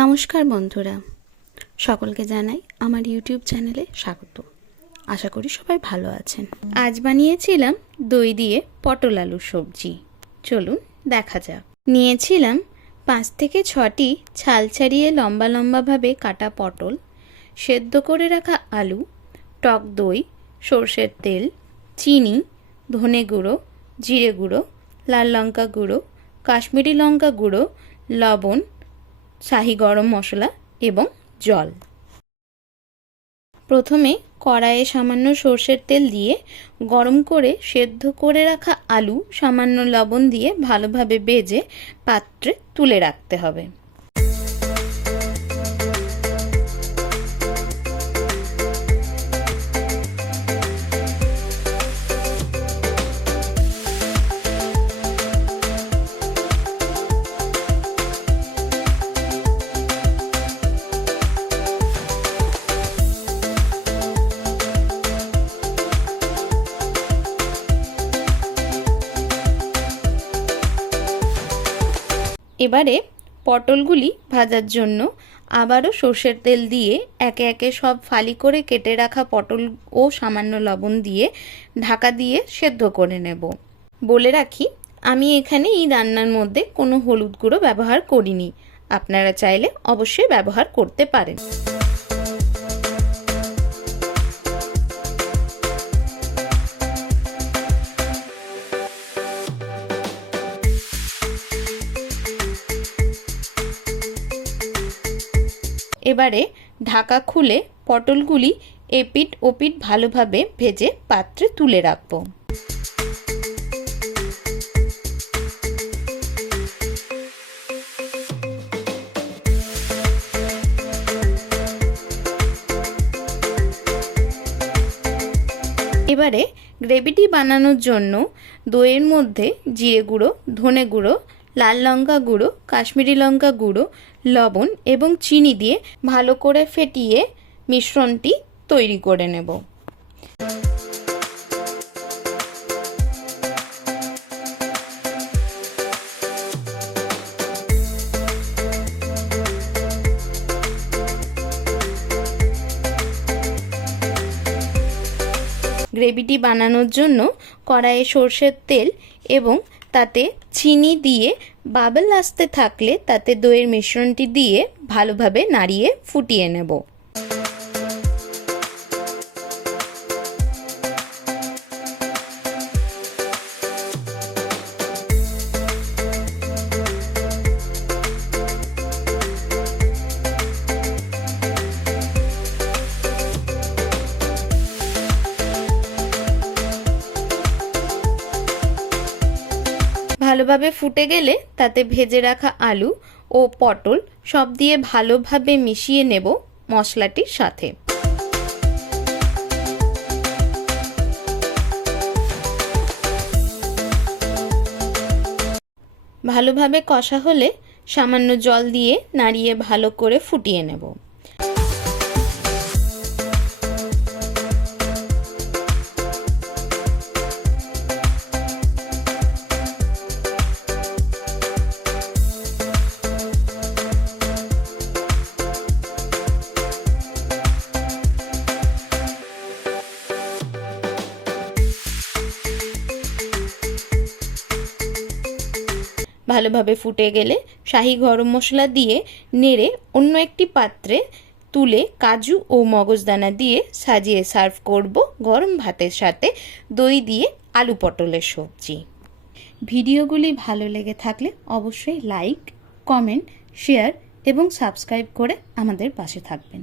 নমস্কার বন্ধুরা, সকলকে জানাই আমার ইউটিউব চ্যানেলে স্বাগত। আশা করি সবাই ভালো আছেন। আজ বানিয়েছিলাম দই দিয়ে পটল আলুর সবজি। চলুন দেখা যাক। নিয়েছিলাম 5 থেকে 6টি ছাল ছাড়িয়ে লম্বা লম্বাভাবে কাটা পটল, সেদ্ধ করে রাখা আলু, টক দই, সরষের তেল, চিনি, ধনে গুঁড়ো, জিরে গুঁড়ো, লাল লঙ্কা গুঁড়ো, কাশ্মীরি লঙ্কা গুঁড়ো, লবণ, শাহি গরম মশলা এবং জল। প্রথমে কড়াইয়ে সামান্য সরষের তেল দিয়ে গরম করে সেদ্ধ করে রাখা আলু সামান্য লবণ দিয়ে ভালোভাবে ভেজে পাত্রে তুলে রাখতে হবে। এবারে পটলগুলি ভাজার জন্য আবারও সরষের তেল দিয়ে একে একে সব ফালি করে কেটে রাখা পটল ও সামান্য লবণ দিয়ে ঢাকা দিয়ে সেদ্ধ করে নেব। বলে রাখি, আমি এখানে এই রান্নার মধ্যে কোনো হলুদ গুঁড়ো ব্যবহার করিনি। আপনারা চাইলে অবশ্যই ব্যবহার করতে পারেন। এবারে ঢাকা খুলে পটলগুলি এপিঠ ওপিঠ ভালোভাবে ভেজে পাত্রে তুলে রাখব। এবারে গ্রেভিটি বানানোর জন্য দইয়ের মধ্যে জিরে গুঁড়ো, ধনে গুঁড়ো, লাল লঙ্কা গুঁড়ো, কাশ্মীরি লঙ্কা গুঁড়ো, লবণ এবং চিনি দিয়ে ভালো করে ফেটিয়ে মিশ্রণটি তৈরি করে নেব। গ্রেভিটি বানানোর জন্য কড়াইয়ে সরষের তেল এবং তাতে চিনি দিয়ে বাবল আসতে থাকলে তাতে দইয়ের মিশ্রণটি দিয়ে ভালোভাবে নাড়িয়ে ফুটিয়ে নেব। ভালোভাবে ফুটে গেলে তাতে ভেজে রাখা আলু ও পটল সব দিয়ে ভালোভাবে মিশিয়ে নেব মশলাটির সাথে। ভালোভাবে কষা হলে সামান্য জল দিয়ে নাড়িয়ে ভালো করে ফুটিয়ে নেব। ভালোভাবে ফুটে গেলে শাহি গরম মশলা দিয়ে নেড়ে অন্য একটি পাত্রে তুলে কাজু ও মগজদানা দিয়ে সাজিয়ে সার্ভ করব গরম ভাতের সাথে দই দিয়ে আলু পটলের সবজি। ভিডিওগুলি ভালো লেগে থাকলে অবশ্যই লাইক, কমেন্ট, শেয়ার এবং সাবস্ক্রাইব করে আমাদের পাশে থাকবেন।